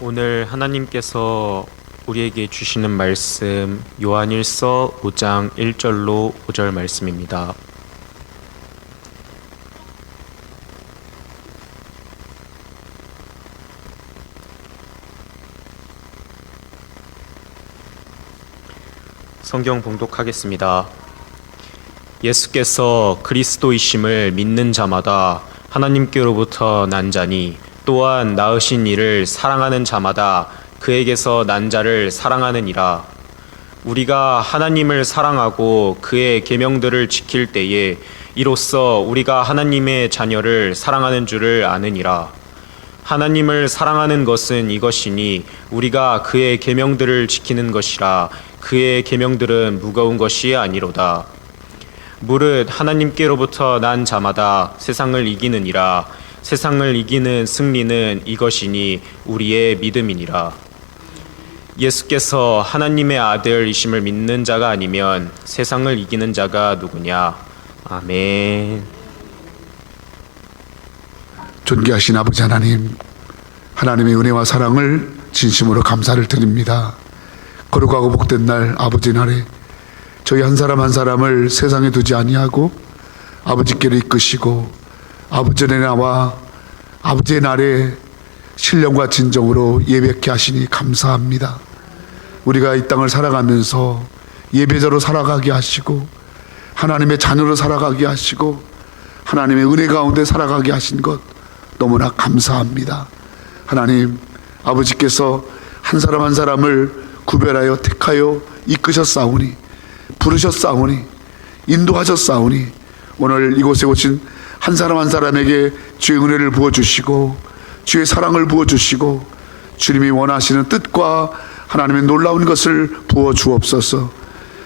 오늘 하나님께서 우리에게 주시는 말씀 요한일서 5장 1절로 5절 말씀입니다. 성경 봉독하겠습니다. 예수께서 그리스도이심을 믿는 자마다 하나님께로부터 난 자니 또한 낳으신 이를 사랑하는 자마다 그에게서 난 자를 사랑하느니라. 우리가 하나님을 사랑하고 그의 계명들을 지킬 때에 이로써 우리가 하나님의 자녀를 사랑하는 줄을 아느니라. 하나님을 사랑하는 것은 이것이니 우리가 그의 계명들을 지키는 것이라. 그의 계명들은 무거운 것이 아니로다. 무릇 하나님께로부터 난 자마다 세상을 이기느니라. 세상을 이기는 승리는 이것이니 우리의 믿음이니라. 예수께서 하나님의 아들이심을 믿는 자가 아니면 세상을 이기는 자가 누구냐? 아멘. 존귀하신 아버지 하나님, 하나님의 은혜와 사랑을 진심으로 감사를 드립니다. 거룩하고 복된 날, 아버지 날에 저희 한 사람 한 사람을 세상에 두지 아니하고 아버지께로 이끄시고 아버지의 나와 아버지의 날에 신령과 진정으로 예배케 하시니 감사합니다. 우리가 이 땅을 살아가면서 예배자로 살아가게 하시고 하나님의 자녀로 살아가게 하시고 하나님의 은혜 가운데 살아가게 하신 것 너무나 감사합니다. 하나님, 아버지께서 한 사람 한 사람을 구별하여 택하여 이끄셨사오니, 부르셨사오니, 인도하셨사오니 오늘 이곳에 오신 한 사람 한 사람에게 주의 은혜를 부어주시고 주의 사랑을 부어주시고 주님이 원하시는 뜻과 하나님의 놀라운 것을 부어주옵소서.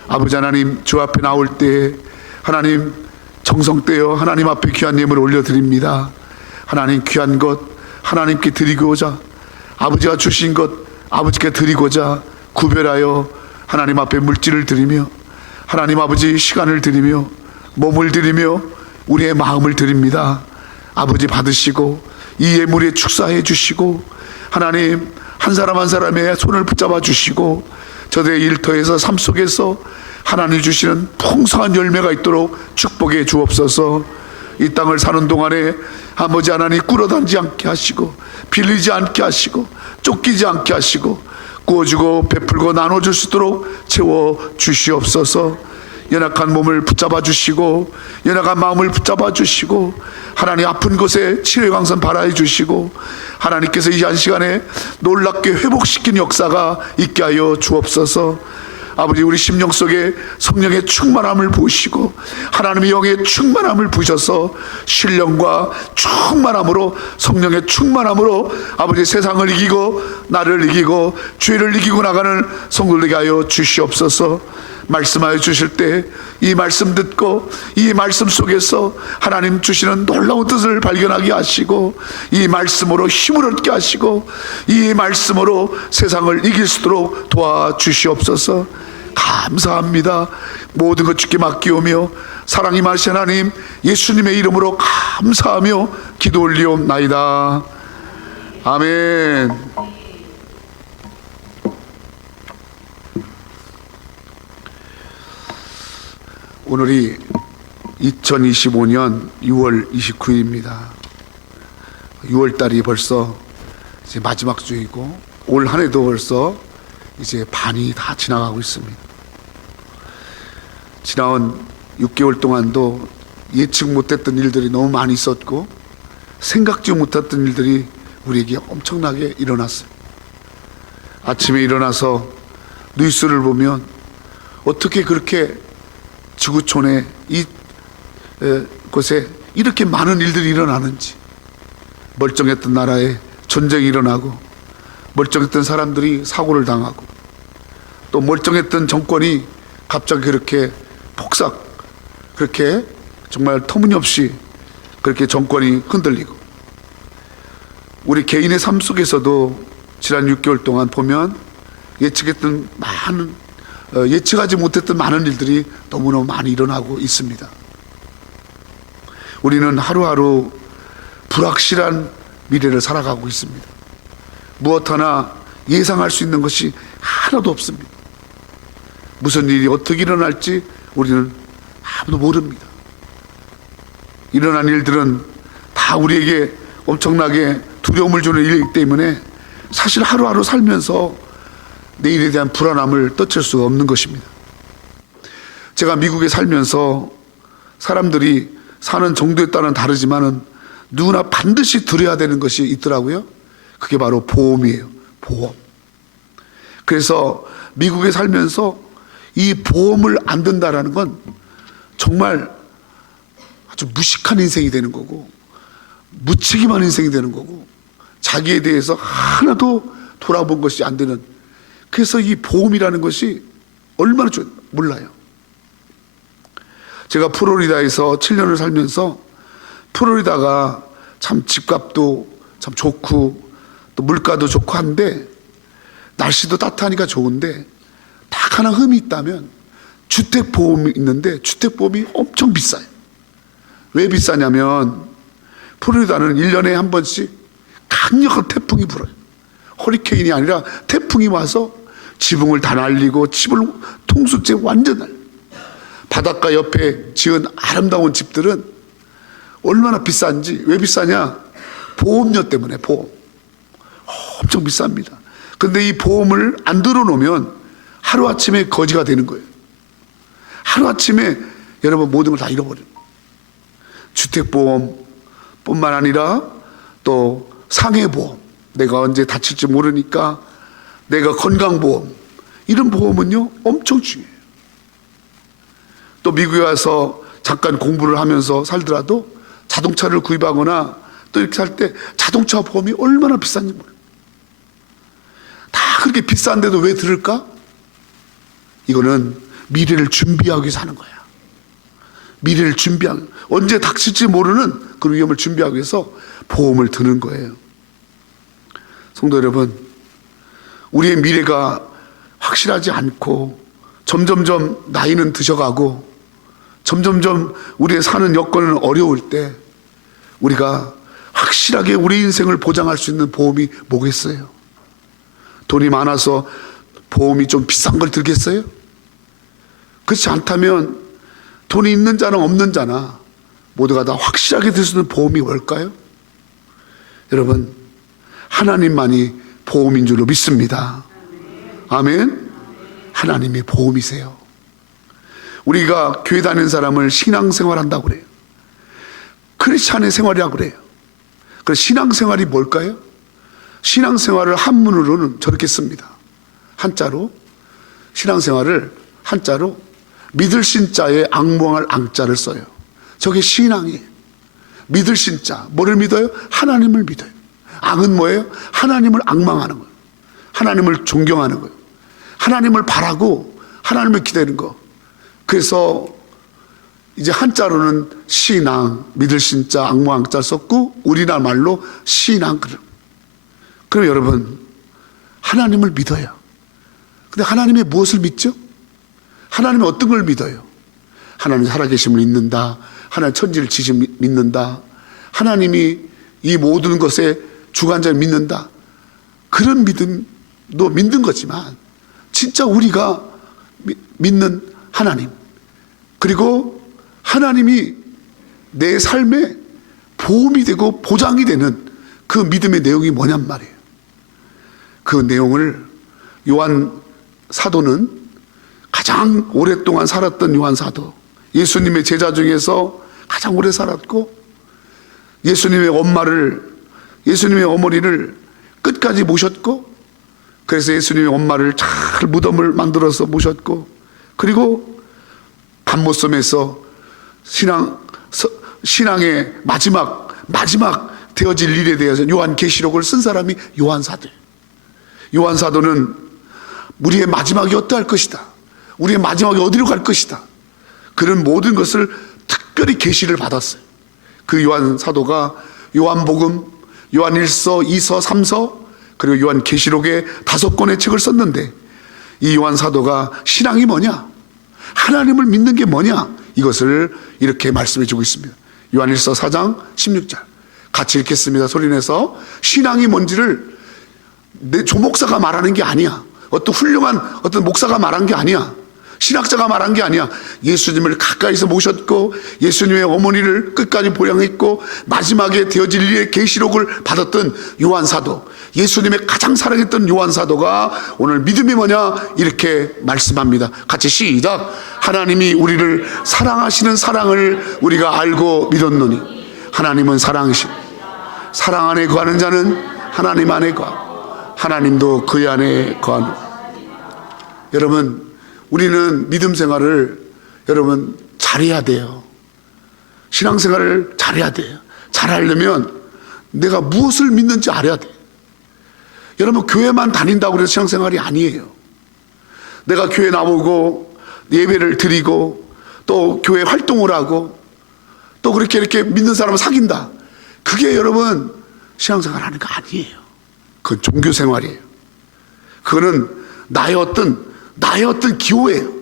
아버지 하나님, 주 앞에 나올 때 하나님 정성되어 하나님 앞에 귀한 예물을 올려드립니다. 하나님 귀한 것 하나님께 드리고자, 아버지가 주신 것 아버지께 드리고자 구별하여 하나님 앞에 물질을 드리며 하나님 아버지 시간을 드리며 몸을 드리며 우리의 마음을 드립니다. 아버지 받으시고 이 예물에 축사해 주시고 하나님 한 사람 한 사람의 손을 붙잡아 주시고 저들의 일터에서 삶 속에서 하나님 주시는 풍성한 열매가 있도록 축복해 주옵소서. 이 땅을 사는 동안에 아버지 하나님 꿇어다니지 않게 하시고 빌리지 않게 하시고 쫓기지 않게 하시고 구워주고 베풀고 나눠줄 수 있도록 채워 주시옵소서. 연약한 몸을 붙잡아 주시고 연약한 마음을 붙잡아 주시고 하나님 아픈 곳에 치료의 광선 발하여 주시고 하나님께서 이 한 시간에 놀랍게 회복시킨 역사가 있게 하여 주옵소서. 아버지, 우리 심령 속에 성령의 충만함을 부으시고 하나님의 영의 충만함을 부으셔서 신령과 충만함으로, 성령의 충만함으로 아버지 세상을 이기고 나를 이기고 죄를 이기고 나가는 성도되게 하여 주시옵소서. 말씀하여 주실 때 이 말씀 듣고 이 말씀 속에서 하나님 주시는 놀라운 뜻을 발견하게 하시고 이 말씀으로 힘을 얻게 하시고 이 말씀으로 세상을 이길 수 있도록 도와주시옵소서. 감사합니다. 모든 것 주께 맡기오며 사랑이 많으신 하나님 예수님의 이름으로 감사하며 기도 올리옵나이다. 아멘. 오늘이 2025년 6월 29일입니다. 6월달이 벌써 이제 마지막 주이고 올 한 해도 벌써 이제 반이 다 지나가고 있습니다. 지나온 6개월 동안도 예측 못했던 일들이 너무 많이 있었고 생각지 못했던 일들이 우리에게 엄청나게 일어났어요. 아침에 일어나서 뉴스를 보면 어떻게 그렇게 지구촌에 이 곳에 이렇게 많은 일들이 일어나는지, 멀쩡했던 나라에 전쟁이 일어나고 멀쩡했던 사람들이 사고를 당하고 또 멀쩡했던 정권이 갑자기 그렇게 폭삭, 그렇게 정말 터무니없이 그렇게 정권이 흔들리고, 우리 개인의 삶 속에서도 지난 6개월 동안 보면 예측했던 많은 예측하지 못했던 많은 일들이 너무너무 많이 일어나고 있습니다. 우리는 하루하루 불확실한 미래를 살아가고 있습니다. 무엇 하나 예상할 수 있는 것이 하나도 없습니다. 무슨 일이 어떻게 일어날지 우리는 아무도 모릅니다. 일어난 일들은 다 우리에게 엄청나게 두려움을 주는 일이기 때문에 사실 하루하루 살면서 내일에 대한 불안함을 떨칠 수가 없는 것입니다. 제가 미국에 살면서 사람들이 사는 정도에 따라 다르지만은 누구나 반드시 들어야 되는 것이 있더라고요. 그게 바로 보험이에요. 보험. 그래서 미국에 살면서 이 보험을 안 든다라는 건 정말 아주 무식한 인생이 되는 거고, 무책임한 인생이 되는 거고, 자기에 대해서 하나도 돌아본 것이 안 되는, 그래서 이 보험이라는 것이 얼마나 몰라요. 제가 플로리다에서 7년을 살면서 플로리다가 참 집값도 참 좋고 또 물가도 좋고 한데 날씨도 따뜻하니까 좋은데 딱 하나 흠이 있다면 주택보험이 있는데 주택보험이 엄청 비싸요. 왜 비싸냐면 플로리다는 1년에 한 번씩 강력한 태풍이 불어요. 허리케인이 아니라 태풍이 와서 지붕을 다 날리고 집을 통수째 완전 날려. 바닷가 옆에 지은 아름다운 집들은 얼마나 비싼지. 왜 비싸냐? 보험료 때문에. 보험 엄청 비쌉니다. 근데 이 보험을 안 들어놓으면 하루아침에 거지가 되는 거예요. 하루아침에 여러분 모든 걸 다 잃어버려요. 주택보험 뿐만 아니라 또 상해보험, 내가 언제 다칠지 모르니까 내가 건강보험, 이런 보험은요 엄청 중요해요. 또 미국에 와서 잠깐 공부를 하면서 살더라도 자동차를 구입하거나 또 이렇게 살 때 자동차 보험이 얼마나 비싼지 몰라요. 다 그렇게 비싼데도 왜 들을까? 이거는 미래를 준비하기 위해서 하는 거야. 미래를 준비하기, 언제 닥칠지 모르는 그 위험을 준비하기 위해서 보험을 드는 거예요. 성도 여러분, 우리의 미래가 확실하지 않고 점점점 나이는 드셔가고 점점점 우리의 사는 여건은 어려울 때 우리가 확실하게 우리 인생을 보장할 수 있는 보험이 뭐겠어요? 돈이 많아서 보험이 좀 비싼 걸 들겠어요? 그렇지 않다면 돈이 있는 자나 없는 자나 모두가 다 확실하게 들 수 있는 보험이 뭘까요? 여러분, 하나님만이 보험인 줄로 믿습니다. 아멘. 하나님이 보험이세요. 우리가 교회 다니는 사람을 신앙생활 한다고 그래요. 크리스찬의 생활이라고 그래요. 그 신앙생활이 뭘까요? 신앙생활을 한문으로는 저렇게 씁니다. 한자로. 신앙생활을 한자로 믿을 신자에 악몽할 앙자를 써요. 저게 신앙이에요. 믿을 신자. 뭐를 믿어요? 하나님을 믿어요. 악은 뭐예요? 하나님을 악망하는 거예요. 하나님을 존경하는 거예요. 하나님을 바라고 하나님을 기다리는 거. 그래서 이제 한자로는 신앙, 믿을 신자, 악몽 앙자를 썼고 우리나라 말로 신앙. 그럼 여러분, 하나님을 믿어요. 근데 하나님의 무엇을 믿죠? 하나님의 어떤 걸 믿어요? 하나님 살아계심을 믿는다. 하나님 천지를 지심 믿는다. 하나님이 이 모든 것에 주관자를 믿는다. 그런 믿음도 믿는 거지만 진짜 우리가 믿는 하나님, 그리고 하나님이 내 삶에 보험이 되고 보장이 되는 그 믿음의 내용이 뭐냔 말이에요. 그 내용을 요한 사도는 가장 오랫동안 살았던 요한 사도, 예수님의 제자 중에서 가장 오래 살았고 예수님의 예수님의 어머니를 끝까지 모셨고, 그래서 예수님의 엄마를 잘 무덤을 만들어서 모셨고, 그리고 밤모섬에서 신앙의 마지막 되어질 일에 대해서 요한계시록을 쓴 사람이 요한 사도예요. 요한 사도는 우리의 마지막이 어떠할 것이다, 우리의 마지막이 어디로 갈 것이다, 그런 모든 것을 특별히 계시를 받았어요. 그 요한 사도가 요한복음, 요한 1서, 2서, 3서, 그리고 요한 계시록의 5권의 책을 썼는데, 이 요한 사도가 신앙이 뭐냐, 하나님을 믿는 게 뭐냐, 이것을 이렇게 말씀해 주고 있습니다. 요한 1서 4장 16절 같이 읽겠습니다. 소리내서. 신앙이 뭔지를 내 조목사가 말하는 게 아니야. 어떤 훌륭한 어떤 목사가 말한 게 아니야. 신학자가 말한 게 아니야. 예수님을 가까이서 모셨고 예수님의 어머니를 끝까지 보양했고 마지막에 되어질 일의 계시록을 받았던 요한 사도, 예수님의 가장 사랑했던 요한 사도가 오늘 믿음이 뭐냐 이렇게 말씀합니다. 같이 시작. 하나님이 우리를 사랑하시는 사랑을 우리가 알고 믿었노니 하나님은 사랑이시. 사랑 안에 거하는 자는 하나님 안에 거하고 하나님도 그 안에 거하노. 여러분, 우리는 믿음 생활을 여러분 잘해야 돼요. 신앙생활을 잘해야 돼요. 잘하려면 내가 무엇을 믿는지 알아야 돼요. 여러분, 교회만 다닌다고 해서 신앙생활이 아니에요. 내가 교회 나오고 예배를 드리고 또 교회 활동을 하고 또 그렇게 이렇게 믿는 사람을 사귄다. 그게 여러분 신앙생활 하는 거 아니에요. 그건 종교생활이에요. 그거는 나의 어떤 기호예요.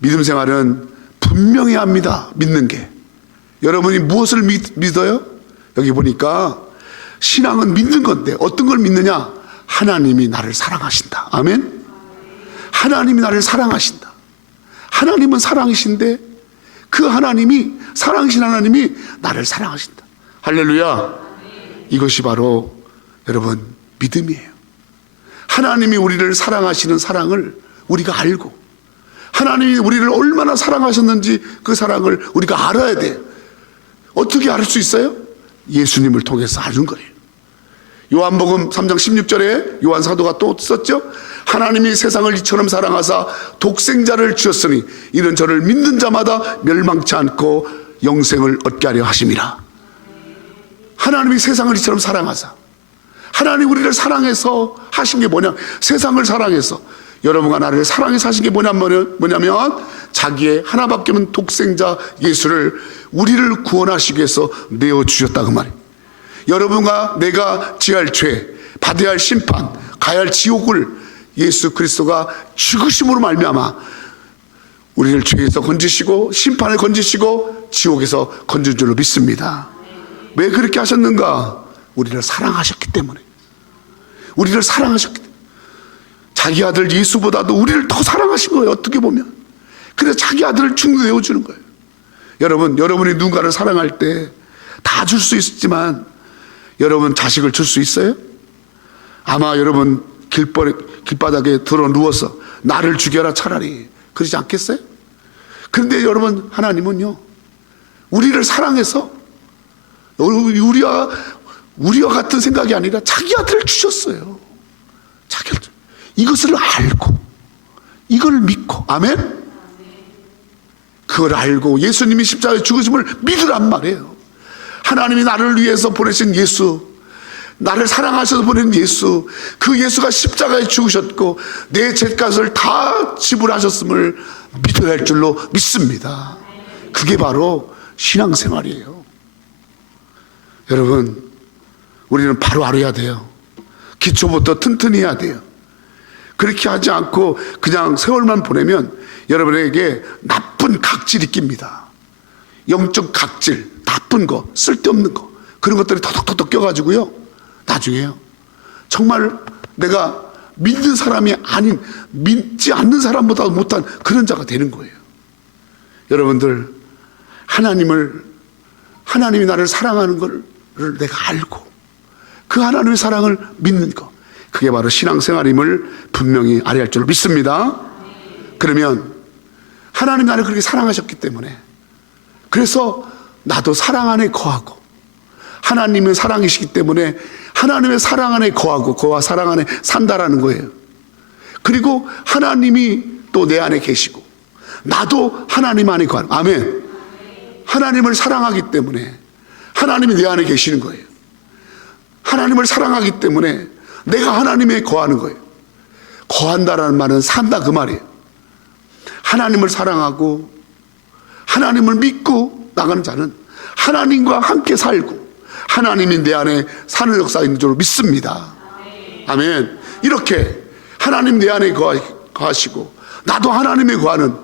믿음 생활은 분명히 합니다. 믿는 게. 여러분이 무엇을 믿어요? 여기 보니까 신앙은 믿는 건데 어떤 걸 믿느냐? 하나님이 나를 사랑하신다. 아멘. 하나님이 나를 사랑하신다. 하나님은 사랑이신데 그 하나님이, 사랑이신 하나님이 나를 사랑하신다. 할렐루야. 이것이 바로 여러분 믿음이에요. 하나님이 우리를 사랑하시는 사랑을 우리가 알고 하나님이 우리를 얼마나 사랑하셨는지 그 사랑을 우리가 알아야 돼요. 어떻게 알 수 있어요? 예수님을 통해서 아는 거예요. 요한복음 3장 16절에 요한 사도가 또 썼죠. 하나님이 세상을 이처럼 사랑하사 독생자를 주셨으니 이는 저를 믿는 자마다 멸망치 않고 영생을 얻게 하려 하심이라. 하나님이 세상을 이처럼 사랑하사, 하나님 우리를 사랑해서 하신 게 뭐냐? 세상을 사랑해서, 여러분과 나를 사랑해서 하신 게 뭐냐면 자기의 하나밖에 없는 독생자 예수를 우리를 구원하시기 위해서 내어주셨다 그 말이에요. 여러분과 내가 지할 죄, 받아야 할 심판, 가야 할 지옥을 예수 그리스도가 죽으심으로 말미암아 우리를 죄에서 건지시고 심판을 건지시고 지옥에서 건진 줄로 믿습니다. 왜 그렇게 하셨는가? 우리를 사랑하셨기 때문에. 우리를 사랑하셨기 때문에. 자기 아들 예수보다도 우리를 더 사랑하신 거예요. 어떻게 보면. 그래서 자기 아들을 중요해 주는 거예요. 여러분, 여러분이 누군가를 사랑할 때 다 줄 수 있지만 여러분 자식을 줄 수 있어요? 아마 여러분 길바닥에 들어 누워서 나를 죽여라 차라리 그러지 않겠어요? 그런데 여러분 하나님은요 우리를 사랑해서 우리와 같은 생각이 아니라 자기 아들을 주셨어요. 자기 아들. 이것을 알고 이걸 믿고, 아멘? 그걸 알고 예수님이 십자가에 죽으심을 믿으란 말이에요. 하나님이 나를 위해서 보내신 예수, 나를 사랑하셔서 보낸 예수, 그 예수가 십자가에 죽으셨고 내 죄값을 다 지불하셨음을 믿어야 할 줄로 믿습니다. 그게 바로 신앙생활이에요. 여러분, 우리는 바로 알아야 돼요. 기초부터 튼튼히 해야 돼요. 그렇게 하지 않고 그냥 세월만 보내면 여러분에게 나쁜 각질이 낍니다. 영적 각질, 나쁜 거, 쓸데없는 거, 그런 것들이 톡톡톡 껴가지고요 나중에요 정말 내가 믿는 사람이 아닌, 믿지 않는 사람보다 못한 그런 자가 되는 거예요. 여러분들, 하나님이 나를 사랑하는 걸 내가 알고 그 하나님의 사랑을 믿는 것, 그게 바로 신앙생활임을 분명히 알아야 할 줄로 믿습니다. 그러면 하나님 나를 그렇게 사랑하셨기 때문에, 그래서 나도 사랑 안에 거하고, 하나님의 사랑이시기 때문에 하나님의 사랑 안에 거하고 그와 사랑 안에 산다라는 거예요. 그리고 하나님이 또 내 안에 계시고 나도 하나님 안에 거하는, 아멘. 하나님을 사랑하기 때문에 하나님이 내 안에 계시는 거예요. 하나님을 사랑하기 때문에 내가 하나님에 거하는 거예요. 거한다라는 말은 산다 그 말이에요. 하나님을 사랑하고 하나님을 믿고 나가는 자는 하나님과 함께 살고 하나님이 내 안에 사는 역사가 있는 줄로 믿습니다. 아멘. 이렇게 하나님 내 안에 거하시고 나도 하나님에 거하는,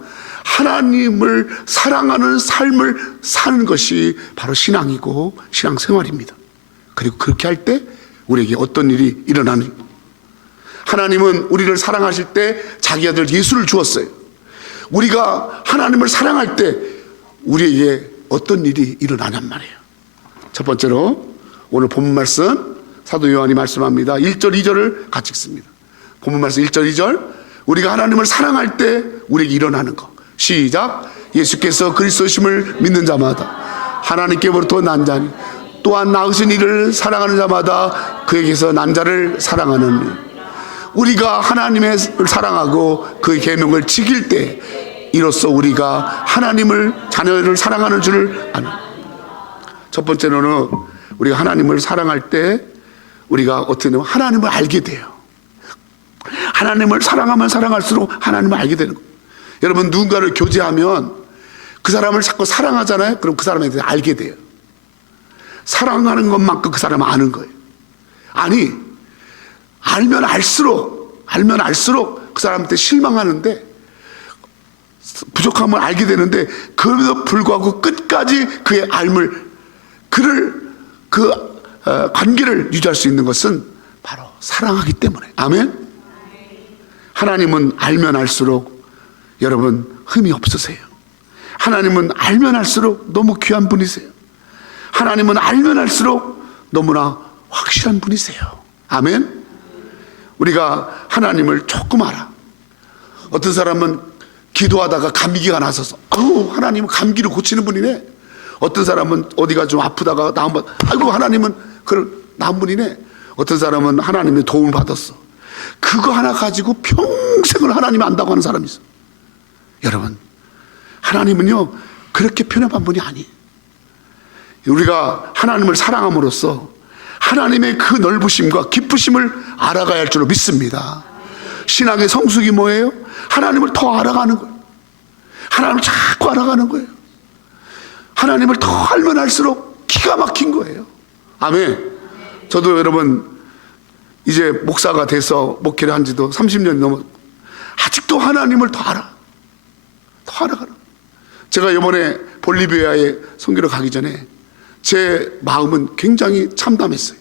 하나님을 사랑하는 삶을 사는 것이 바로 신앙이고 신앙생활입니다. 그리고 그렇게 할 때 우리에게 어떤 일이 일어나는, 하나님은 우리를 사랑하실 때 자기 아들 예수를 주었어요. 우리가 하나님을 사랑할 때 우리에게 어떤 일이 일어나냔 말이에요. 첫 번째로 오늘 본문 말씀 사도 요한이 말씀합니다. 1절 2절을 같이 읽습니다. 본문 말씀 1절 2절. 우리가 하나님을 사랑할 때 우리에게 일어나는 것. 시작. 예수께서 그리스도심을 믿는 자마다 하나님께로부터 난 자니 또한 낳으신 이를 사랑하는 자마다 그에게서 난 자를 사랑하는 일. 우리가 하나님을 사랑하고 그의 계명을 지킬 때 이로써 우리가 하나님을 자녀를 사랑하는 줄을 아는. 첫 번째로는 우리가 하나님을 사랑할 때 우리가 어떻게 되면 하나님을 알게 돼요. 하나님을 사랑하면 사랑할수록 하나님을 알게 되는 거예요. 여러분, 누군가를 교제하면 그 사람을 자꾸 사랑하잖아요. 그럼 그 사람에 대해 알게 돼요. 사랑하는 것만큼 그 사람을 아는 거예요. 아니, 알면 알수록 그 사람한테 실망하는데, 부족함을 알게 되는데, 그럼에도 불구하고 끝까지 그의 그 관계를 유지할 수 있는 것은 바로 사랑하기 때문에. 아멘. 하나님은 알면 알수록 여러분 흠이 없으세요. 하나님은 알면 알수록 너무 귀한 분이세요. 하나님은 알면 알수록 너무나 확실한 분이세요. 아멘. 우리가 하나님을 조금 알아. 어떤 사람은 기도하다가 감기가 나서서 하나님은 감기를 고치는 분이네. 어떤 사람은 어디가 좀 아프다가 나음받 아이고 하나님은 그걸 나은 분이네. 어떤 사람은 하나님의 도움을 받았어. 그거 하나 가지고 평생을 하나님이 안다고 하는 사람이 있어. 여러분, 하나님은요 그렇게 편협한 분이 아니에요. 우리가 하나님을 사랑함으로써 하나님의 그 넓으심과 깊으심을 알아가야 할 줄로 믿습니다. 신앙의 성숙이 뭐예요? 하나님을 더 알아가는 거예요. 하나님을 자꾸 알아가는 거예요. 하나님을 더 알면 알수록 기가 막힌 거예요. 아멘. 저도 여러분 이제 목사가 돼서 목회를 한 지도 30년이 넘어 아직도 하나님을 더 알아가는. 제가 이번에 볼리비아에 선교를 가기 전에 제 마음은 굉장히 참담했어요.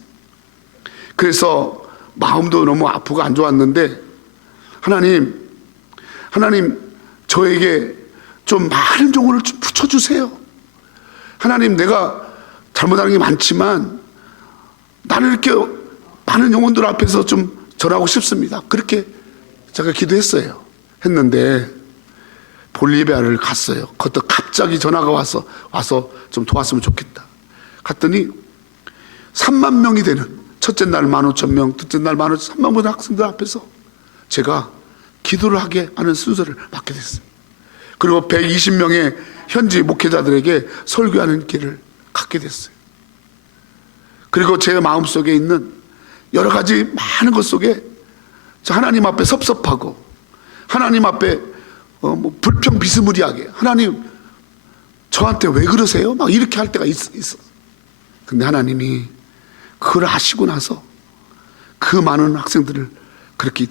그래서 마음도 너무 아프고 안 좋았는데 하나님 저에게 좀 많은 종을 좀 붙여주세요. 하나님, 내가 잘못하는 게 많지만 나는 이렇게 많은 영혼들 앞에서 좀 전하고 싶습니다. 그렇게 제가 기도했어요. 했는데 볼리비아를 갔어요. 그것도 갑자기 전화가 와서 좀 도왔으면 좋겠다. 갔더니 3만 명이 되는, 첫째 날 15,000명, 둘째 날 15,000명, 3만 명 학생들 앞에서 제가 기도를 하게 하는 순서를 맡게 됐어요. 그리고 120명의 현지 목회자들에게 설교하는 길을 갖게 됐어요. 그리고 제 마음속에 있는 여러 가지 많은 것 속에 저 하나님 앞에 섭섭하고 하나님 앞에 불평 비스무리하게 하나님 저한테 왜 그러세요? 막 이렇게 할 때가 있어. 근데 하나님이 그걸 아시고 나서 그 많은 학생들을 그렇게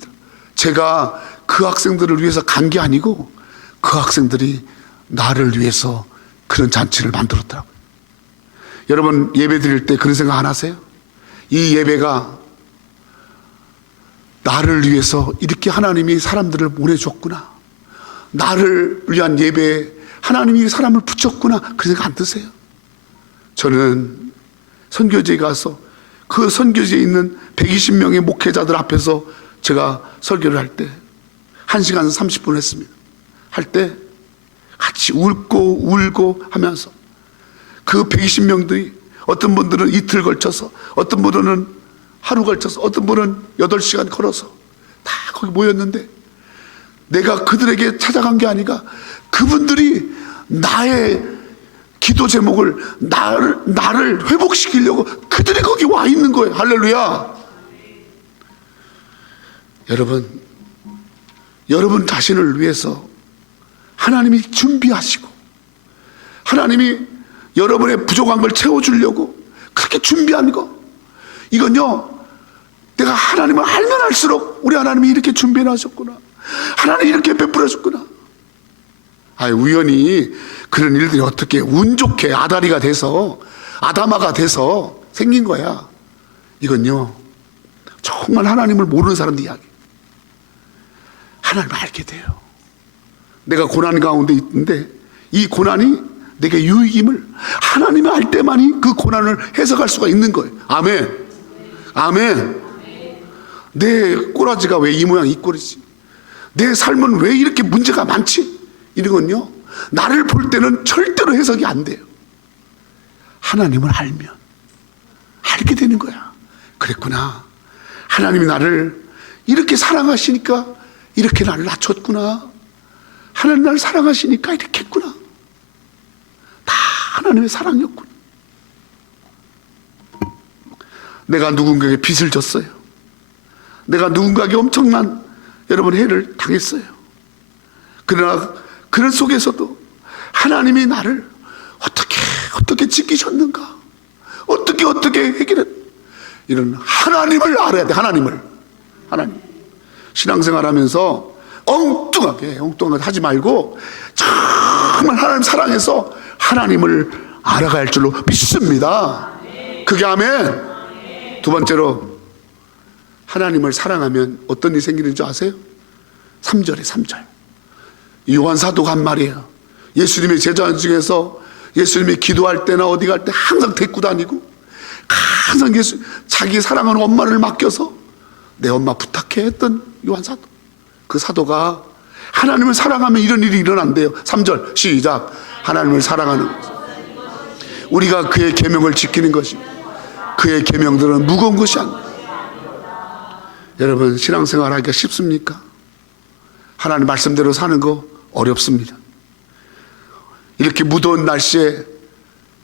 제가 그 학생들을 위해서 간 게 아니고 그 학생들이 나를 위해서 그런 잔치를 만들었더라고요. 여러분, 예배 드릴 때 그런 생각 안 하세요? 이 예배가 나를 위해서 이렇게 하나님이 사람들을 보내줬구나, 나를 위한 예배에 하나님이 사람을 붙였구나, 그런 생각 안 드세요? 저는 선교지에 가서 그 선교지에 있는 120명의 목회자들 앞에서 제가 설교를 할 때 1시간 30분 했습니다. 할 때 같이 울고 하면서 그 120명들이 어떤 분들은 이틀 걸쳐서, 어떤 분들은 하루 걸쳐서, 어떤 분은 8시간 걸어서 다 거기 모였는데 내가 그들에게 찾아간 게 아니라 그분들이 나의 기도 제목을 나를 회복시키려고 그들이 거기 와 있는 거예요. 할렐루야. 여러분 자신을 위해서 하나님이 준비하시고 하나님이 여러분의 부족한 걸 채워주려고 그렇게 준비한 거, 이건요 내가 하나님을 알면 알수록 우리 하나님이 이렇게 준비해 놨었구나, 하나님이 이렇게 베풀어 줬구나. 우연히 그런 일들이 어떻게 운 좋게 아다리가 돼서 아다마가 돼서 생긴 거야. 이건요 정말 하나님을 모르는 사람들 이야기. 하나님을 알게 돼요. 내가 고난 가운데 있는데 이 고난이 내게 유익임을 하나님이 알 때만이 그 고난을 해석할 수가 있는 거예요. 아멘. 아멘. 내 꼬라지가 왜 이 모양 이 꼴이지? 내 삶은 왜 이렇게 문제가 많지? 이런 건요, 나를 볼 때는 절대로 해석이 안 돼요. 하나님을 알면 알게 되는 거야. 그랬구나. 하나님이 나를 이렇게 사랑하시니까 이렇게 나를 낮췄구나. 하나님 나를 사랑하시니까 이렇게 했구나. 다 하나님의 사랑이었구나. 내가 누군가에게 빚을 졌어요. 내가 누군가에게 엄청난 여러분 해를 당했어요. 그러나 그런 속에서도 하나님이 나를 어떻게 지키셨는가, 어떻게 해결했, 이런 하나님을 알아야 돼. 하나님 신앙생활하면서 엉뚱하게 하지 말고 정말 하나님 사랑해서 하나님을 알아갈 줄로 믿습니다. 그게 아멘. 두 번째로, 하나님을 사랑하면 어떤 일이 생기는 줄 아세요? 3절. 요한 사도가 한 말이에요. 예수님의 제자 중에서 예수님이 기도할 때나 어디 갈 때 항상 데리고 다니고, 항상 자기 사랑하는 엄마를 맡겨서 내 엄마 부탁해 했던 요한 사도. 그 사도가 하나님을 사랑하면 이런 일이 일어난대요. 3절 시작. 하나님을 사랑하는 것, 우리가 그의 계명을 지키는 것이, 그의 계명들은 무거운 것이 아닙니다. 여러분, 신앙생활 하기가 쉽습니까? 하나님 말씀대로 사는 거 어렵습니다. 이렇게 무더운 날씨에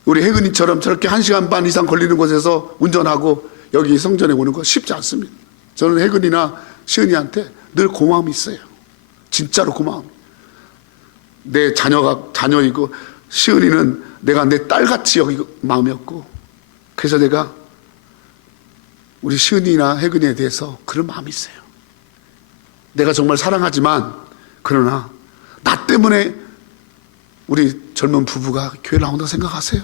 우리 혜근이처럼 저렇게 1시간 반 이상 걸리는 곳에서 운전하고 여기 성전에 오는 거 쉽지 않습니다. 저는 혜근이나 시은이한테 늘 고마움이 있어요. 진짜로 고마움. 내 자녀이고, 시은이는 내가 내 딸같이 여기 마음이었고, 그래서 내가 우리 시은이나 혜근이에 대해서 그런 마음이 있어요. 내가 정말 사랑하지만, 그러나 나 때문에 우리 젊은 부부가 교회 나온다고 생각하세요?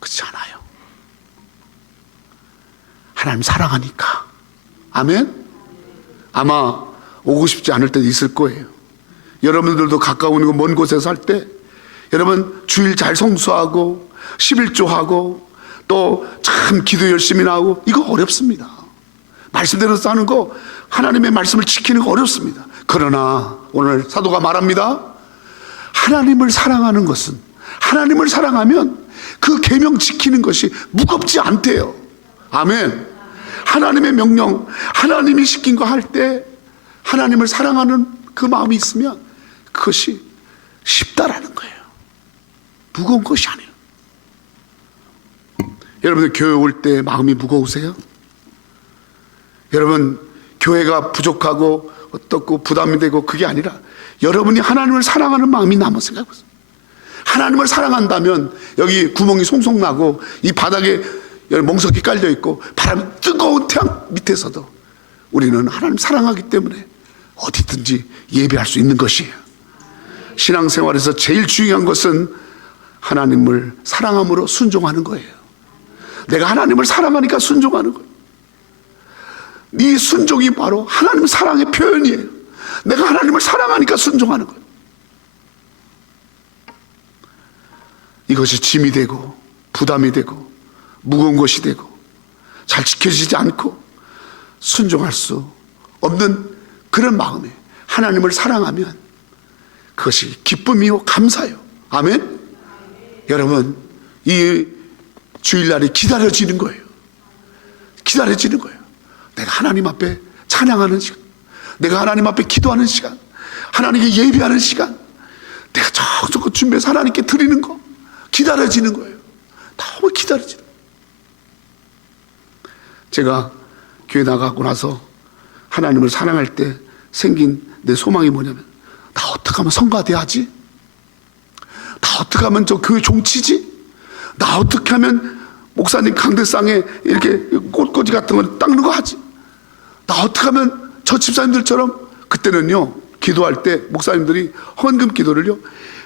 그렇지 않아요. 하나님 사랑하니까. 아멘? 아마 오고 싶지 않을 때도 있을 거예요. 여러분들도 가까운 먼 곳에서 살 때, 여러분 주일 잘 성수하고 11조하고 또 참 기도 열심히 나오고, 이거 어렵습니다. 말씀대로 사는 거, 하나님의 말씀을 지키는 거 어렵습니다. 그러나 오늘 사도가 말합니다. 하나님을 사랑하는 것은, 하나님을 사랑하면 그 계명 지키는 것이 무겁지 않대요. 아멘. 하나님의 명령, 하나님이 시킨 거 할 때 하나님을 사랑하는 그 마음이 있으면 그것이 쉽다라는 거예요. 무거운 것이 아니에요. 여러분들 교회 올 때 마음이 무거우세요? 여러분 교회가 부족하고 어떻고 부담이 되고, 그게 아니라 여러분이 하나님을 사랑하는 마음이 남아 생각해보세요. 하나님을 사랑한다면 여기 구멍이 송송 나고 이 바닥에 멍석이 깔려 있고 바람이 뜨거운 태양 밑에서도 우리는 하나님 사랑하기 때문에 어디든지 예배할 수 있는 것이에요. 신앙생활에서 제일 중요한 것은 하나님을 사랑함으로 순종하는 거예요. 내가 하나님을 사랑하니까 순종하는 거예요. 네 순종이 바로 하나님 사랑의 표현이에요. 내가 하나님을 사랑하니까 순종하는 거예요. 이것이 짐이 되고 부담이 되고 무거운 것이 되고 잘 지켜지지 않고 순종할 수 없는 그런 마음에 하나님을 사랑하면 그것이 기쁨이요 감사요. 아멘. 여러분, 이 주일날이 기다려지는 거예요. 기다려지는 거예요. 내가 하나님 앞에 찬양하는 시간, 내가 하나님 앞에 기도하는 시간, 하나님께 예배하는 시간, 내가 저거 준비해서 하나님께 드리는 거 기다려지는 거예요. 너무 기다려지는 거예요. 제가 교회 나가고 나서 하나님을 사랑할 때 생긴 내 소망이 뭐냐면, 나 어떻게 하면 성가대 하지? 나 어떻게 하면 저 교회 종치지? 나 어떻게 하면 목사님 강대상에 이렇게 꽃꽂이 같은 거 닦는 거 하지? 나 어떻게 하면 저 집사님들처럼, 그때는요 기도할 때 목사님들이 헌금 기도를요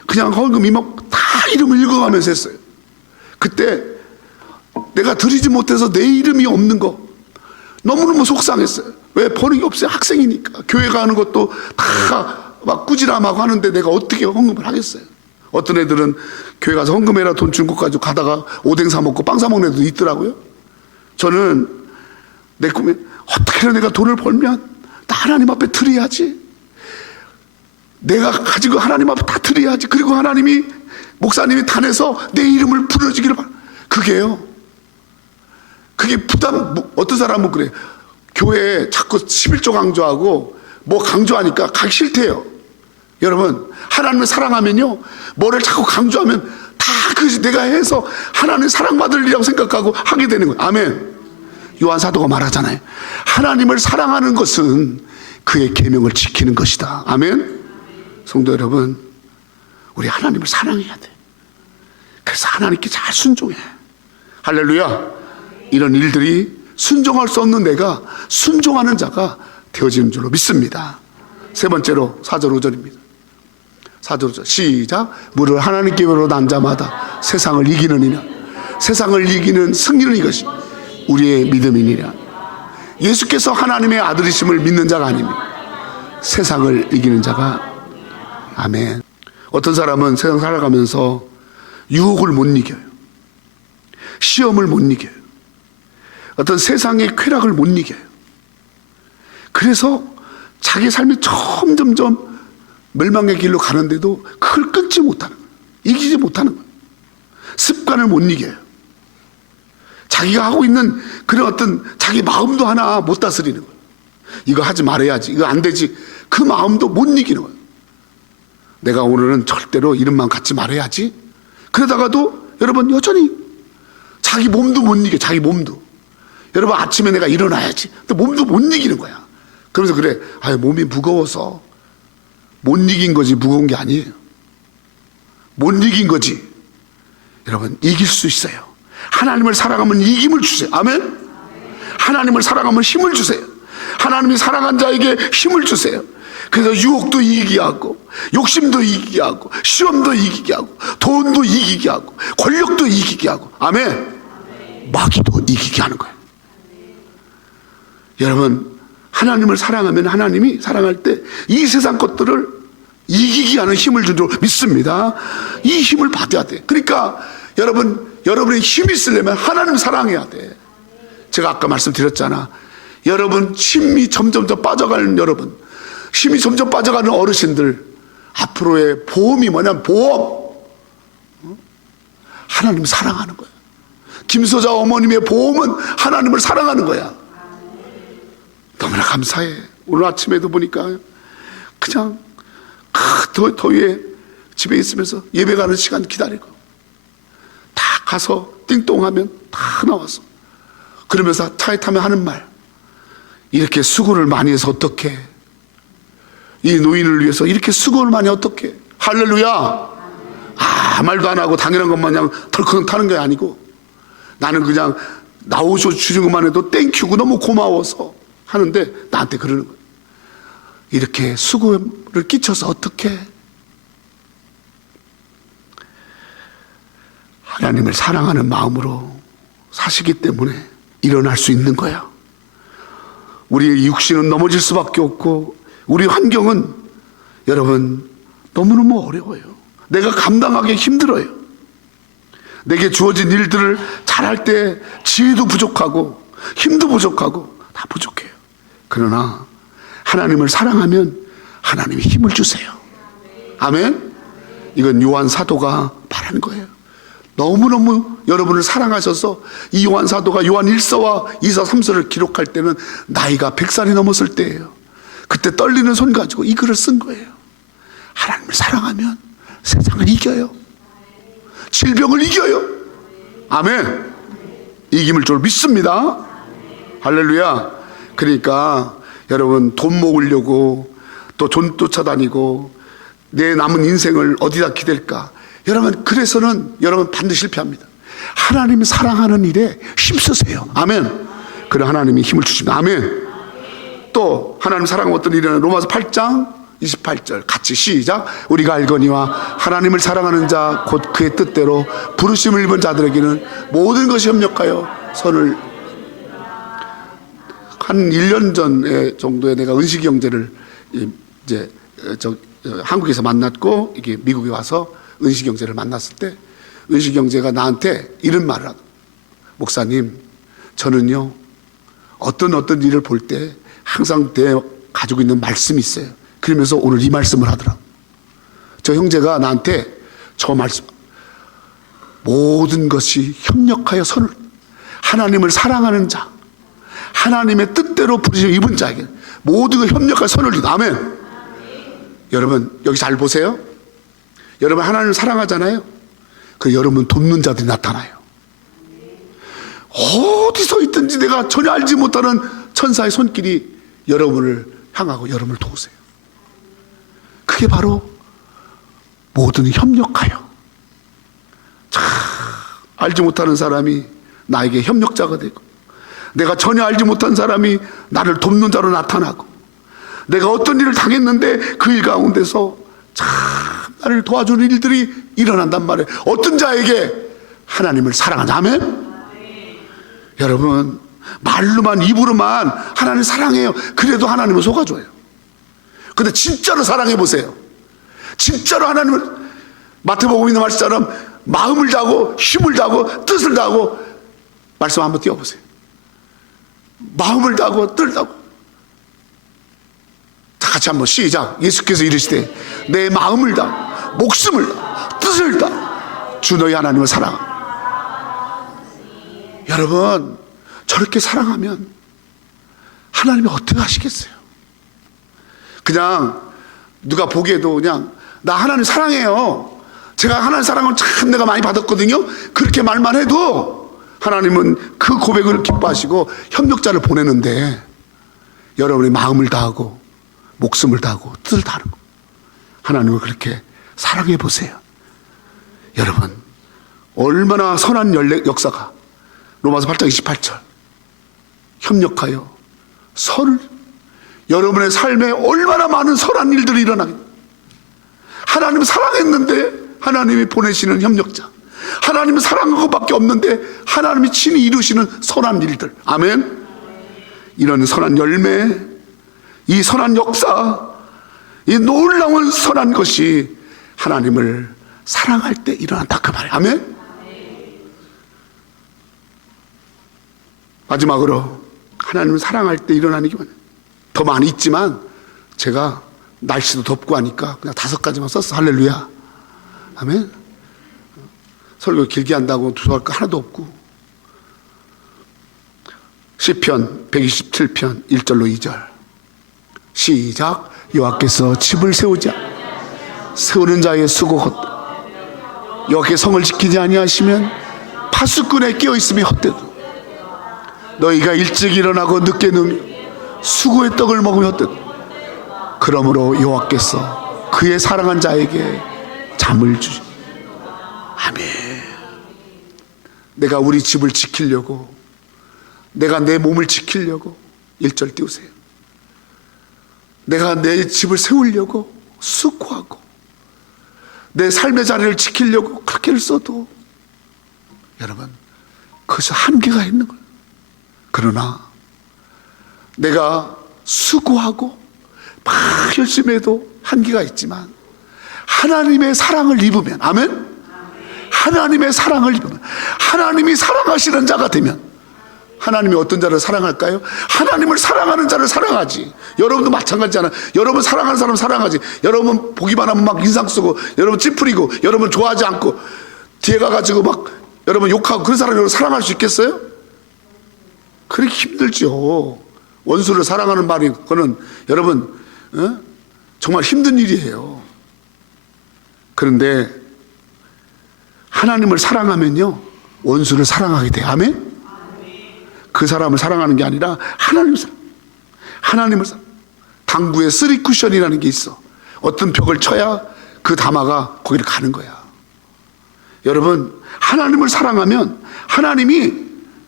그냥 헌금 이목 다 이름을 읽어가면서 했어요. 그때 내가 드리지 못해서 내 이름이 없는 거, 너무너무 속상했어요. 왜? 버는 게 없어요. 학생이니까. 교회 가는 것도 다 막 꾸지람하고 하는데 내가 어떻게 헌금을 하겠어요. 어떤 애들은 교회 가서 헌금해라 돈 준 것 가지고 가다가 오뎅 사 먹고 빵 사 먹는 애도 있더라고요. 저는 내 꿈에 어떻게든 내가 돈을 벌면 나 하나님 앞에 드려야지. 내가 가지고 하나님 앞에 다 드려야지. 그리고 하나님이, 목사님이 단에서 내 이름을 부르시기를 바랍니다. 그게 부담. 어떤 사람은 그래. 교회에 자꾸 11조 강조하고 뭐 강조하니까 가기 싫대요. 여러분, 하나님을 사랑하면요, 뭐를 자꾸 강조하면 다 그것이 내가 해서 하나님 사랑받을 일이라고 생각하고 하게 되는 거예요. 아멘. 요한 사도가 말하잖아요. 하나님을 사랑하는 것은 그의 계명을 지키는 것이다. 아멘. 성도 여러분, 우리 하나님을 사랑해야 돼. 그래서 하나님께 잘 순종해. 할렐루야. 이런 일들이 순종할 수 없는 내가 순종하는 자가 되어지는 줄로 믿습니다. 세 번째로 4절 5절입니다. 4절 5절 시작. 무릇 하나님께 외로운 자마다 세상을 이기느니라. 세상을 이기는 승리는 이것이 우리의 믿음이니라. 예수께서 하나님의 아들이심을 믿는 자가 아니면 세상을 이기는 자가. 아멘. 어떤 사람은 세상 살아가면서 유혹을 못 이겨요. 시험을 못 이겨요. 어떤 세상의 쾌락을 못 이겨요. 그래서 자기 삶이 점점점 멸망의 길로 가는데도 그걸 끊지 못하는 거예요. 이기지 못하는 거예요. 습관을 못 이겨요. 자기가 하고 있는 그런 어떤 자기 마음도 하나 못 다스리는 거예요. 이거 하지 말아야지, 이거 안 되지, 그 마음도 못 이기는 거예요. 내가 오늘은 절대로 이런 마음 갖지 말아야지. 그러다가도 여러분 여전히 자기 몸도 못 이겨. 자기 몸도. 여러분 아침에 내가 일어나야지. 근데 몸도 못 이기는 거야. 그러면서 그래, 몸이 무거워서. 못 이긴 거지 무거운 게 아니에요. 못 이긴 거지. 여러분 이길 수 있어요. 하나님을 사랑하면 이김을 주세요. 아멘. 하나님을 사랑하면 힘을 주세요. 하나님이 사랑한 자에게 힘을 주세요. 그래서 유혹도 이기게 하고, 욕심도 이기게 하고, 시험도 이기게 하고, 돈도 이기게 하고, 권력도 이기게 하고, 아멘. 마귀도 이기게 하는 거예요. 여러분 하나님을 사랑하면 하나님이 사랑할 때 이 세상 것들을 이기게 하는 힘을 준 줄 믿습니다. 이 힘을 받아야 돼. 그러니까 여러분의 힘이 있으려면 하나님 사랑해야 돼. 제가 아까 말씀드렸잖아. 여러분 힘이 점점 빠져가는 여러분, 힘이 점점 빠져가는 어르신들, 앞으로의 보험이 뭐냐면 보험. 하나님 사랑하는 거야. 김소자 어머님의 보험은 하나님을 사랑하는 거야. 너무나 감사해. 오늘 아침에도 보니까 그냥 더위에 집에 있으면서 예배 가는 시간 기다리고 다 가서 띵동하면 다 나와서 그러면서 차에 타면 하는 말, 이렇게 수고를 많이 해서 어떡해, 이 노인을 위해서 이렇게 수고를 많이 어떡해. 할렐루야. 말도 안 하고 당연한 것만 그냥 덜컹 타는 게 아니고, 나는 그냥 나오셔 주신 것만 해도 땡큐고 너무 고마워서 하는데 나한테 그러는 거예요. 이렇게 수고를 끼쳐서 어떻게. 하나님을 사랑하는 마음으로 사시기 때문에 일어날 수 있는 거야. 우리의 육신은 넘어질 수밖에 없고 우리 환경은 여러분 너무너무 어려워요. 내가 감당하기 힘들어요. 내게 주어진 일들을 잘할 때 지혜도 부족하고 힘도 부족하고 다 부족해요. 그러나 하나님을 사랑하면 하나님이 힘을 주세요. 아멘. 이건 요한 사도가 말하는 거예요. 너무너무 여러분을 사랑하셔서 이 요한 사도가 요한 1서와 2서 3서를 기록할 때는 나이가 100살이 넘었을 때예요. 그때 떨리는 손 가지고 이 글을 쓴 거예요. 하나님을 사랑하면 세상을 이겨요. 질병을 이겨요. 아멘. 이김을 줄 믿습니다. 할렐루야. 그러니까 여러분 돈 모으려고 또 돈 쫓아다니고 내 남은 인생을 어디다 기댈까, 여러분 그래서는 여러분 반드시 실패합니다. 하나님이 사랑하는 일에 힘쓰세요. 아멘. 그래 하나님이 힘을 주십니다. 아멘. 또 하나님 사랑하는 어떤 일은 로마서 8장 28절 같이 시작. 우리가 알거니와 하나님을 사랑하는 자 곧 그의 뜻대로 부르심을 입은 자들에게는 모든 것이 협력하여 선을. 한 1년 전에 정도에 내가 은식이 형제를 이제 한국에서 만났고 이게 미국에 와서 은식이 형제를 만났을 때 은식이 형제가 나한테 이런 말을 하더라고요. 목사님, 저는요 어떤 일을 볼 때 항상 가지고 있는 말씀이 있어요. 그러면서 오늘 이 말씀을 하더라고요. 저 형제가 나한테 저 말씀, 모든 것이 협력하여 선을, 하나님을 사랑하는 자, 하나님의 뜻대로 부르심 입은 자에게 모두가 협력하여 선을 이룬다. 아멘. 여러분 여기 잘 보세요. 여러분 하나님을 사랑하잖아요. 그 여러분 돕는 자들이 나타나요. 어디서 있든지 내가 전혀 알지 못하는 천사의 손길이 여러분을 향하고 여러분을 도우세요. 그게 바로 모든 협력하여. 참 알지 못하는 사람이 나에게 협력자가 되고, 내가 전혀 알지 못한 사람이 나를 돕는 자로 나타나고, 내가 어떤 일을 당했는데 그 일 가운데서 참 나를 도와주는 일들이 일어난단 말이에요. 어떤 자에게 하나님을 사랑하자. 아멘. 여러분 말로만 입으로만 하나님 사랑해요. 그래도 하나님은 속아줘요. 근데 진짜로 사랑해 보세요. 진짜로 하나님을, 마태복음에 있는 말씀처럼 마음을 다하고 힘을 다하고 뜻을 다하고, 말씀 한번 띄워보세요. 마음을 다하고 뜻을 다하고. 다 같이 한번 시작. 예수께서 이르시되 내 마음을 다하고 목숨을 다하고 뜻을 다하고 주 너희 하나님을 사랑하라. 여러분 저렇게 사랑하면 하나님이 어떻게 하시겠어요? 그냥 누가 보기에도 그냥 나 하나님 사랑해요, 제가 하나님 사랑을 참 내가 많이 받았거든요, 그렇게 말만 해도 하나님은 그 고백을 기뻐하시고 협력자를 보내는데, 여러분이 마음을 다하고 목숨을 다하고 뜻을 다하는 거, 하나님을 그렇게 사랑해 보세요. 여러분 얼마나 선한 역사가, 로마서 8장 28절 협력하여 선을, 여러분의 삶에 얼마나 많은 선한 일들이 일어나겠, 하나님 사랑했는데 하나님이 보내시는 협력자, 하나님은 사랑한 것밖에 없는데 하나님이 친히 이루시는 선한 일들. 아멘. 이런 선한 열매, 이 선한 역사, 이 놀라운 선한 것이 하나님을 사랑할 때 일어난다 그 말이에요. 아멘. 마지막으로 하나님을 사랑할 때 일어나는 게 더 많이 있지만 제가 날씨도 덥고 하니까 그냥 5가지만 썼어. 할렐루야. 아멘. 설교 길게 한다고 두서할 거 하나도 없고. 시편 127편 1절로 2절 시작. 여호와께서 집을 세우자 세우는 자의 수고 헛되다. 여호와께 성을 지키지 아니하시면 파수꾼에 끼어있음이 헛되다. 너희가 일찍 일어나고 늦게 누우며 수고의 떡을 먹으며 헛되다. 그러므로 여호와께서 그의 사랑한 자에게 잠을 주시. 아멘. 내가 우리 집을 지키려고, 내가 내 몸을 지키려고 1절 띄우세요. 내가 내 집을 세우려고 수고하고 내 삶의 자리를 지키려고 그렇게 써도 여러분 그것이 한계가 있는 거예요. 그러나 내가 수고하고 막 열심히 해도 한계가 있지만 하나님의 사랑을 입으면, 아멘. 하나님의 사랑을 입으면, 하나님이 사랑하시는 자가 되면, 하나님이 어떤 자를 사랑할까요? 하나님을 사랑하는 자를 사랑하지. 여러분도 마찬가지잖아요. 여러분 사랑하는 사람 사랑하지. 여러분 보기만 하면 막 인상 쓰고, 여러분 찌푸리고, 여러분 좋아하지 않고 뒤에 가가지고 막 여러분 욕하고, 그런 사람을 사랑할 수 있겠어요? 그렇게 힘들죠. 원수를 사랑하는 말이, 그거는 여러분 정말 힘든 일이에요. 그런데 하나님을 사랑하면요 원수를 사랑하게 돼. 아멘. 그 사람을 사랑하는 게 아니라 하나님을 사랑. 당구에 3쿠션이라는 게 있어. 어떤 벽을 쳐야 그 담화가 거기를 가는 거야. 여러분 하나님을 사랑하면 하나님이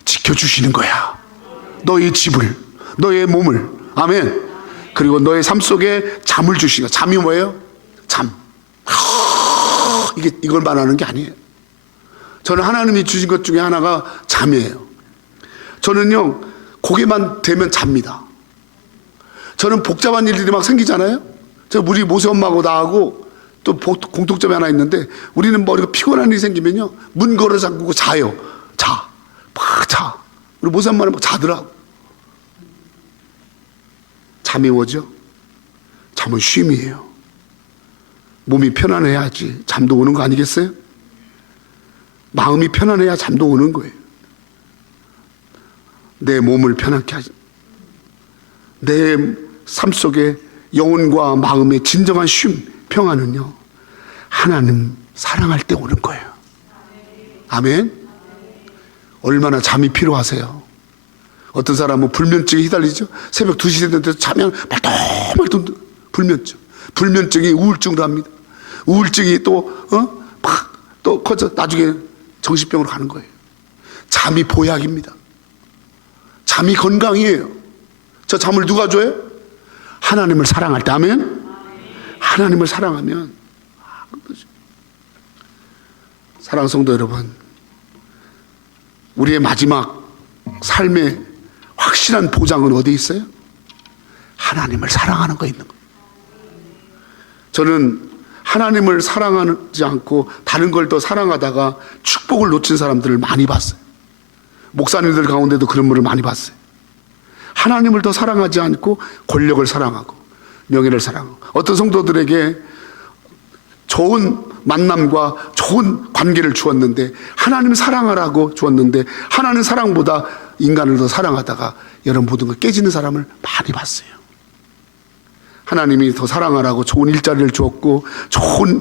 지켜주시는 거야. 너의 집을, 너의 몸을. 아멘. 그리고 너의 삶 속에 잠을 주시는 거야. 잠이 뭐예요? 잠. 이걸 말하는 게 아니에요. 저는 하나님이 주신 것 중에 하나가 잠이에요. 저는요 고개만 대면 잡니다. 저는 복잡한 일들이 막 생기잖아요. 우리 모세 엄마하고 나하고 또 공통점이 하나 있는데, 우리는 머리가 피곤한 일이 생기면요, 문 걸어 잠그고 자요. 막 자. 우리 모세 엄마는 막 자더라고. 잠이 오죠? 잠은 쉼이에요. 몸이 편안해야지 잠도 오는 거 아니겠어요? 마음이 편안해야 잠도 오는 거예요. 내 몸을 편하게 하지. 내 삶 속에 영혼과 마음의 진정한 쉼, 평안은요, 하나님 사랑할 때 오는 거예요. 아멘. 얼마나 잠이 필요하세요? 어떤 사람은 불면증에 휘달리죠. 새벽 2시 됐는데 자면 말똥말똥 불면증. 불면증이 우울증으로 합니다. 우울증이 또 커져 나중에 정신병으로 가는 거예요. 잠이 보약입니다. 잠이 건강이에요. 저 잠을 누가 줘요? 하나님을 사랑할 때. 아멘. 하나님을 사랑하면. 사랑하는 성도 여러분, 우리의 마지막 삶의 확실한 보장은 어디 있어요? 하나님을 사랑하는 거 있는 거예요. 저는 하나님을 사랑하지 않고 다른 걸 더 사랑하다가 축복을 놓친 사람들을 많이 봤어요. 목사님들 가운데도 그런 분을 많이 봤어요. 하나님을 더 사랑하지 않고 권력을 사랑하고 명예를 사랑하고, 어떤 성도들에게 좋은 만남과 좋은 관계를 주었는데, 하나님 사랑하라고 주었는데 하나님 사랑보다 인간을 더 사랑하다가 여러분 모든 걸 깨지는 사람을 많이 봤어요. 하나님이 더 사랑하라고 좋은 일자리를 주었고 좋은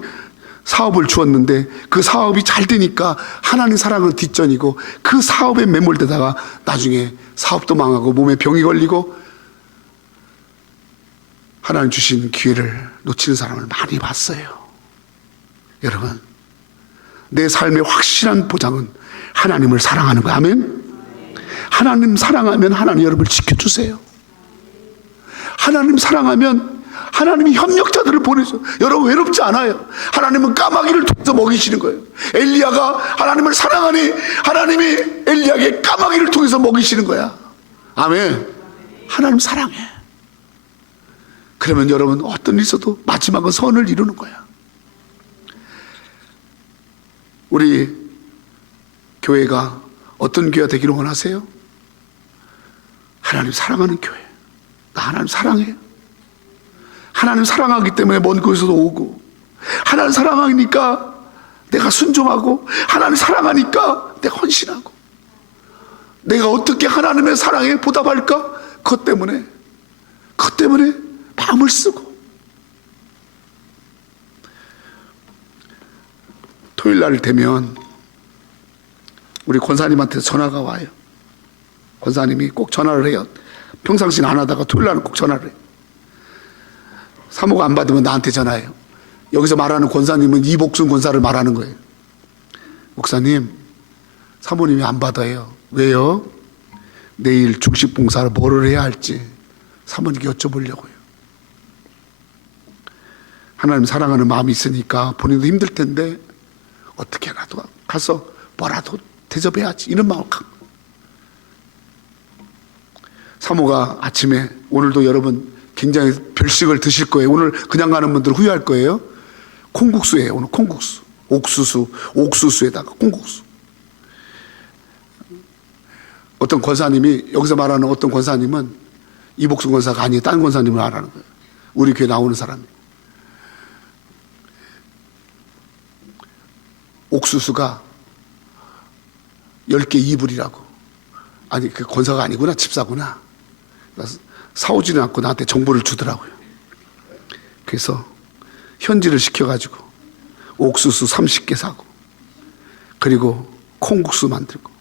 사업을 주었는데, 그 사업이 잘 되니까 하나님 사랑은 뒷전이고, 그 사업에 매몰되다가 나중에 사업도 망하고 몸에 병이 걸리고 하나님 주신 기회를 놓치는 사람을 많이 봤어요. 여러분, 내 삶의 확실한 보장은 하나님을 사랑하는 거예요. 아멘. 하나님 사랑하면 하나님 여러분을 지켜주세요. 하나님 사랑하면 하나님이 협력자들을 보내죠. 여러분 외롭지 않아요. 하나님은 까마귀를 통해서 먹이시는 거예요. 엘리야가 하나님을 사랑하니 하나님이 엘리야에게 까마귀를 통해서 먹이시는 거야. 아멘. 하나님 사랑해. 그러면 여러분 어떤 일 있어도 마지막은 선을 이루는 거야. 우리 교회가 어떤 교회가 되기를 원하세요? 하나님 사랑하는 교회. 나 하나님 사랑해요. 하나님 사랑하기 때문에 먼 곳에서도 오고, 하나님 사랑하니까 내가 순종하고, 하나님 사랑하니까 내가 헌신하고, 내가 어떻게 하나님의 사랑에 보답할까? 그것 때문에 마음을 쓰고. 토요일 날 되면 우리 권사님한테 전화가 와요. 권사님이 꼭 전화를 해요. 평상시는 안 하다가 토요일 날은 꼭 전화를 해요. 사모가 안 받으면 나한테 전화해요. 여기서 말하는 권사님은 이복순 권사를 말하는 거예요. 목사님, 사모님이 안 받아요. 왜요? 내일 중식봉사를 뭐를 해야 할지 사모님께 여쭤보려고요. 하나님 사랑하는 마음이 있으니까 본인도 힘들 텐데 어떻게라도 가서 뭐라도 대접해야지, 이런 마음을 갖고. 사모가 아침에, 오늘도 여러분 굉장히 별식을 드실 거예요. 오늘 그냥 가는 분들 후회할 거예요. 콩국수예요. 오늘 콩국수. 옥수수에다가 콩국수. 어떤 권사님이, 여기서 말하는 어떤 권사님은 이복순 권사가 아니에요. 딴 권사님을 말하는 거예요. 우리 교회 나오는 사람이. 옥수수가 10개 2불이라고. 아니, 그 권사가 아니구나, 집사구나. 사오지는 않고 나한테 정보를 주더라고요. 그래서 현지를 시켜가지고 옥수수 30개 사고, 그리고 콩국수 만들고.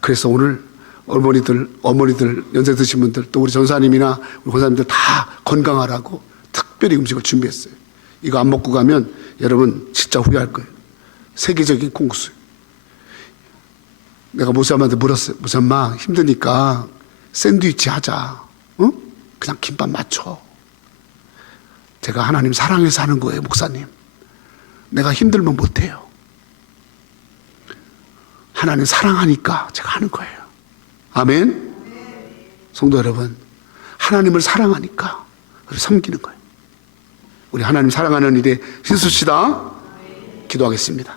그래서 오늘 어머니들 연세 드신 분들, 또 우리 전사님이나 우리 권사님들 다 건강하라고 특별히 음식을 준비했어요. 이거 안 먹고 가면 여러분 진짜 후회할 거예요. 세계적인 콩국수. 내가 모세엄마한테 물었어요. 모세엄마, 힘드니까 샌드위치 하자. 응? 그냥 김밥 맞춰. 제가 하나님 사랑해서 하는 거예요, 목사님. 내가 힘들면 못해요. 하나님 사랑하니까 제가 하는 거예요. 아멘. 성도 여러분, 하나님을 사랑하니까 우리 섬기는 거예요. 우리 하나님 사랑하는 일에 힘쓰시다. 기도하겠습니다.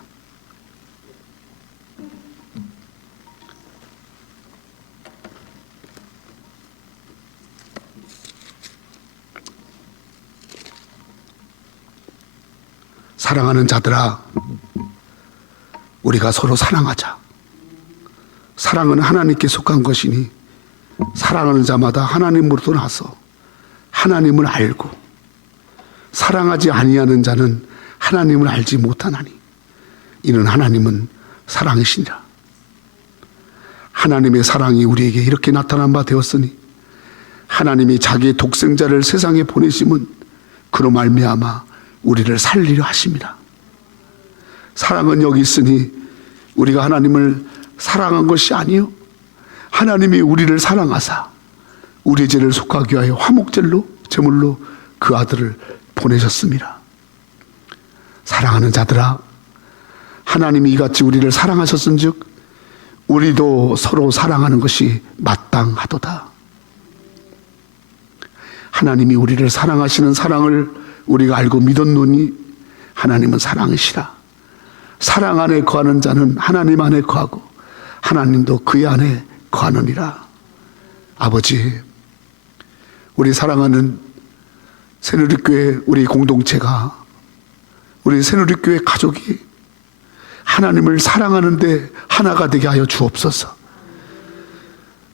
사랑하는 자들아, 우리가 서로 사랑하자. 사랑은 하나님께 속한 것이니 사랑하는 자마다 하나님으로부터 나서 하나님을 알고, 사랑하지 아니하는 자는 하나님을 알지 못하나니 이는 하나님은 사랑이시니라. 하나님의 사랑이 우리에게 이렇게 나타난 바 되었으니 하나님이 자기의 독생자를 세상에 보내심은 그로 말미암아 우리를 살리려 하심이라. 사랑은 여기 있으니 우리가 하나님을 사랑한 것이 아니요, 하나님이 우리를 사랑하사 우리 죄를 속하기 위하여 화목제로 제물로 그 아들을 보내셨습니다. 사랑하는 자들아, 하나님이 이같이 우리를 사랑하셨은즉 우리도 서로 사랑하는 것이 마땅하도다. 하나님이 우리를 사랑하시는 사랑을 우리가 알고 믿었노니 하나님은 사랑이시라. 사랑 안에 거하는 자는 하나님 안에 거하고 하나님도 그의 안에 거하느니라. 아버지, 우리 사랑하는 새누리교회 우리 공동체가, 우리 새누리교회 가족이 하나님을 사랑하는데 하나가 되게 하여 주옵소서.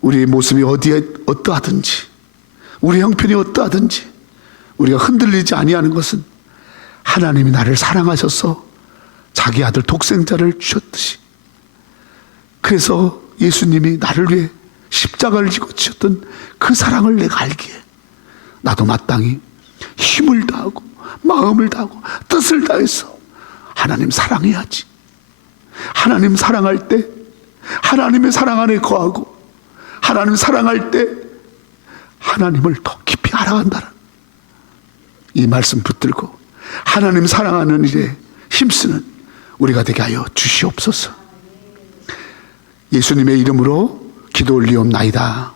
우리의 모습이 어디에 어떠하든지, 우리 형편이 어떠하든지 우리가 흔들리지 아니하는 것은 하나님이 나를 사랑하셔서 자기 아들 독생자를 주셨듯이, 그래서 예수님이 나를 위해 십자가를 지고 지셨던 그 사랑을 내가 알기에 나도 마땅히 힘을 다하고 마음을 다하고 뜻을 다해서 하나님 사랑해야지. 하나님 사랑할 때 하나님의 사랑 안에 거하고, 하나님 사랑할 때 하나님을 더 깊이 알아간다는 이 말씀 붙들고 하나님 사랑하는 일에 힘쓰는 우리가 되게 하여 주시옵소서. 예수님의 이름으로 기도 올리옵나이다.